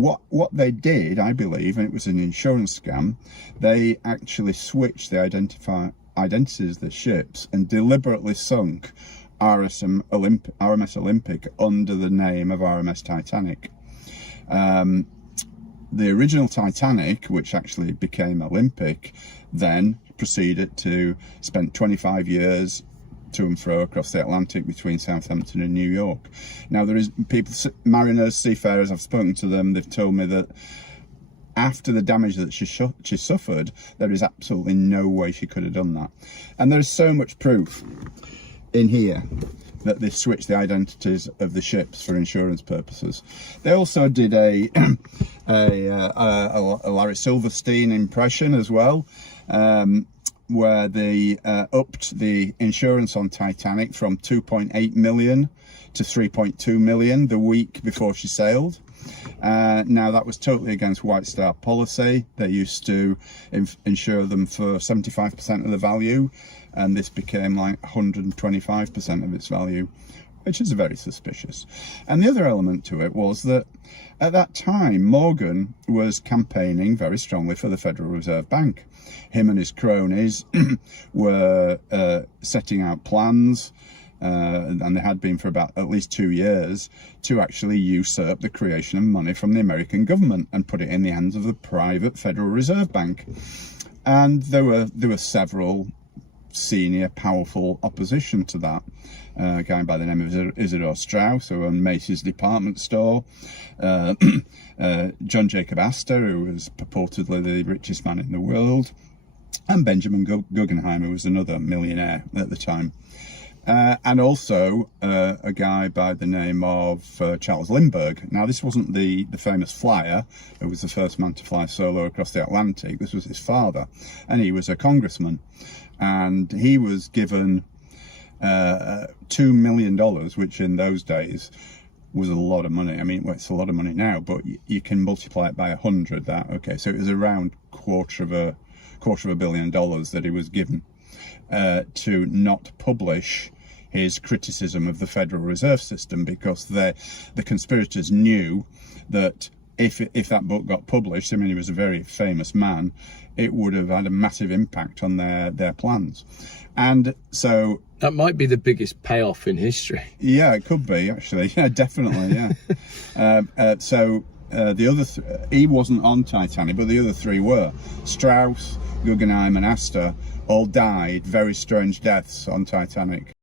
What they did, I believe, and it was an insurance scam, they actually switched the identities of the ships and deliberately sunk RMS Olympic under the name of RMS Titanic. The original Titanic, which actually became Olympic, then proceeded to spend 25 years to and fro across the Atlantic between Southampton and New York. Now, there is people, mariners, seafarers, I've spoken to them, they've told me that after the damage that she suffered, there is absolutely no way she could have done that. And there's so much proof in here that they've switched the identities of the ships for insurance purposes. They also did a Larry Silverstein impression as well, where they upped the insurance on Titanic from 2.8 million to 3.2 million the week before she sailed. Now, that was totally against White Star policy. They used to insure them for 75% of the value, and this became like 125% of its value, which is very suspicious. And the other element to it was that at that time, Morgan was campaigning very strongly for the Federal Reserve Bank. Him and his cronies were setting out plans, and they had been for about at least 2 years, to actually usurp the creation of money from the American government and put it in the hands of the private Federal Reserve Bank. And there were several senior, powerful opposition to that. A guy by the name of Isidore Straus, who owned Macy's department store, John Jacob Astor, who was purportedly the richest man in the world, and Benjamin Guggenheim, who was another millionaire at the time. And also a guy by the name of Charles Lindbergh. Now, this wasn't the famous flyer who was the first man to fly solo across the Atlantic. This was his father, and he was a congressman. And he was given $2 million, which in those days was a lot of money. I mean, well, it's a lot of money now, but you can multiply it by 100. That okay? So it was around quarter of a billion dollars that he was given to not publish his criticism of the Federal Reserve System, because the conspirators knew that if that book got published, I mean, he was a very famous man, it would have had a massive impact on their plans. And so that might be the biggest payoff in history. Yeah, it could be, actually. Yeah, definitely. Yeah. The other he wasn't on Titanic, but the other three were. Strauss, Guggenheim and Astor all died very strange deaths on Titanic.